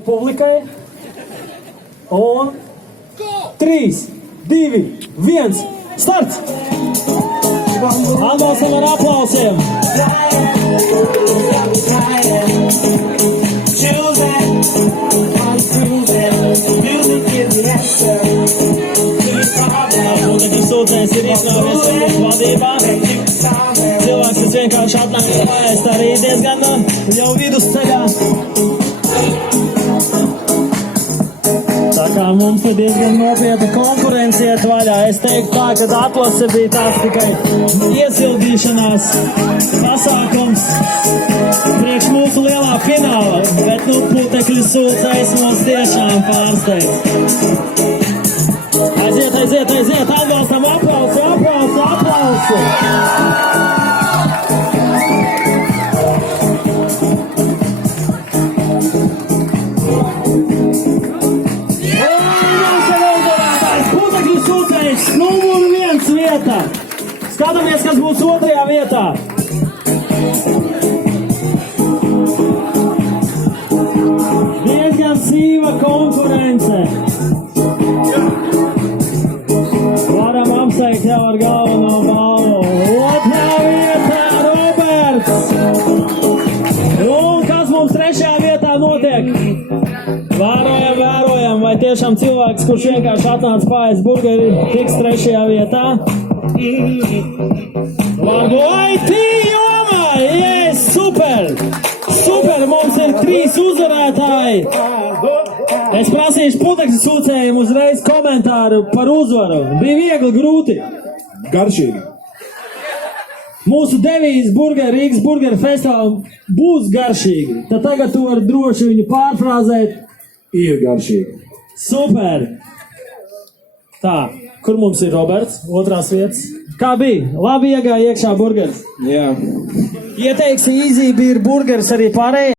Publikai. Un 3, 2, 1, starts! Atbalstam ar aplausiem! Mūzikas sūcējs ir izrāvies viņas vadībā. Cilvēks, kas vienkārši atnāks paēst arī diezgan jau vidusceļā. Tā kā mums ir diezgan nopietna konkurence iet vaļā. Es teiktu tā, ka atlase bija tās tikai iesildīšanās pasākums priekš mūsu lielā fināla, bet putekļu sūcējs mums tiešām pārsteidz. Aiziet, atbalstam, aplausi! Numur 1 vietā. Skatāmies, kas būs 2. vietā. Diezgan sīva konkurence. Varam apsveikt jau ar galveno balvu. 2. vietā Roberts. Un kas mums 3. vietā notiek? Vērojam, vai tiešām cilvēks, kurš vienkārši atnāca paēst burgeri, tiks 3. vietā. Vai jomā! Yes, super! Super, mums ir 3 uzvarētāji. Es prasīšu putekļu sūcējiem uzreiz komentāru par uzvaru. Bija viegli, grūti. Garšīgi. Mūsu devīzes Rīgas burgeru festivāla būs garšīgi. Tad tagad tu vari droši viņu pārfrāzēt. Ir garšīgi. Super! Tā, kur mums ir Roberts? 2. vietas. Kā bija? Labi iegāja iekšā burgeris. Jā. Ieteiksi Easy Beer burgeris arī pārējiem?